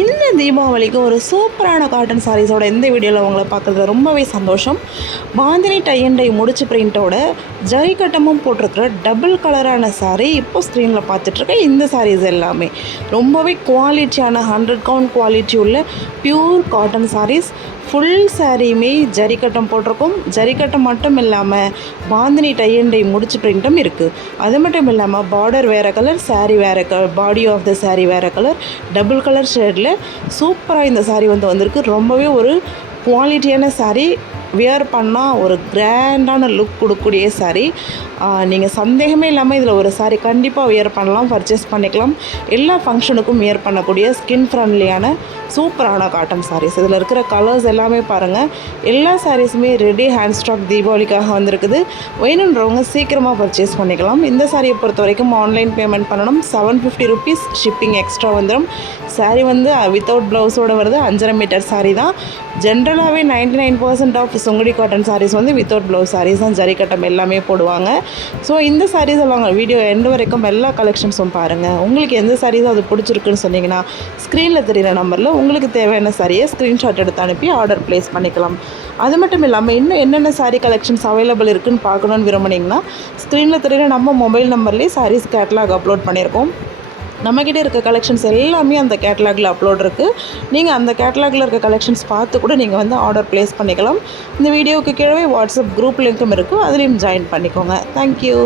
இந்த தீபாவளிக்கு ஒரு சூப்பரான காட்டன் சாரீஸோட இந்த வீடியோவில் உங்களை பார்க்குறது ரொம்பவே சந்தோஷம். பாந்தினி டை அண்ட் டை முடிச்சு பிரிண்ட்டோட ஜரி கட்டமும் போட்டிருக்கிற டபுள் கலரான சாரீ இப்போ ஸ்க்ரீனில் பார்த்துட்ருக்கேன் இந்த சாரீஸ் எல்லாமே. ரொம்பவே குவாலிட்டியான ஹண்ட்ரட் கவுண்ட் குவாலிட்டி உள்ள பியூர் காட்டன் சாரீஸ் ஃபுல் சாரியுமே ஜரிக்கட்டம் போட்டிருக்கும். ஜரிக்கட்டம் மட்டும் இல்லாமல் பாந்தினி டை அண்ட் டை முடிச்சு பிரிண்ட்டும் இருக்குது அது மட்டும் இல்லாமல் பார்டர் வேறு கலர் சாரீ வேறு colour body of the saree வேறு கலர் டபுள் கலர் ஷேடில் சூப்பராக இந்த சாரீ வந்து வந்திருக்கு. ரொம்பவே ஒரு குவாலிட்டியான சாரீ வியர் பண்ணால் ஒரு கிராண்டான லுக் கொடுக்கக்கூடிய saree. நீங்கள் சந்தேகமே இல்லாமல் இதில் ஒரு சாரீ கண்டிப்பாக வியர் பண்ணலாம் பர்ச்சேஸ் பண்ணிக்கலாம். எல்லா ஃபங்க்ஷனுக்கும் வியர் பண்ணக்கூடிய ஸ்கின் ஃப்ரெண்ட்லியான சூப்பரான காட்டன் சாரீஸ் இதில் இருக்கிற கலர்ஸ் எல்லாமே பாருங்கள் எல்லா சாரீஸுமே ரெடி ஹேண்ட் ஸ்டாக் தீபாவளிக்காக வந்திருக்குது. வேணுன்றவங்க சீக்கிரமாக பர்ச்சேஸ் பண்ணிக்கலாம். இந்த சாரியை பொறுத்த வரைக்கும் ஆன்லைன் பேமெண்ட் பண்ணணும். Seven fifty rupees shipping extra வந்துடும் சாரீ வந்து வித்தவுட் ப்ளவுஸோடு வருது. அஞ்சரை மீட்டர் saree தான். ஜென்ரலாகவே ninety nine percent of Sungudi cotton sarees வந்து வித்தவுட் ப்ளவுஸ் சாரீஸ் தான் ஜரிக்கட்டம் எல்லாமே போடுவாங்க. ஸோ இந்த சாரீஸ் வாங்க வீடியோ எண்டு வரைக்கும் எல்லா கலெக்ஷன்ஸும் பாருங்கள் உங்களுக்கு எந்த சாரீஸும் அது பிடிச்சிருக்குன்னு சொன்னீங்கன்னா ஸ்க்ரீனில் தெரியிற நம்பரில் உங்களுக்கு தேவையான சாரியை ஸ்க்ரீன்ஷாட் எடுத்து அனுப்பி ஆர்டர் ப்ளேஸ் பண்ணிக்கலாம். அது மட்டும் இல்லாமல் இன்னும் என்னென்ன சாரீ கலெக்ஷன்ஸ் அவைலபிள் இருக்குதுன்னு பார்க்கணுன்னு விரும்புனீங்கன்னா ஸ்க்ரீனில் தெரியிற நம்ம மொபைல் நம்பர்லேயே சாரீஸ் கேட்லாக் அப்லோட் பண்ணியிருக்கோம். நம்மக்கிட்ட இருக்க கலெக்ஷன்ஸ் எல்லாமே அந்த கேட்லாகில் அப்லோட் இருக்குது நீங்கள் அந்த கேட்லாகில் இருக்க கலெக்ஷன்ஸ் பார்த்து கூட நீங்கள் வந்து ஆர்டர் ப்ளேஸ் பண்ணிக்கலாம். இந்த வீடியோவுக்கு கீழே வாட்ஸ்அப் குரூப் லிங்க்கும் இருக்குது அதுலேயும் ஜாயின் பண்ணிக்கோங்க. தேங்க்யூ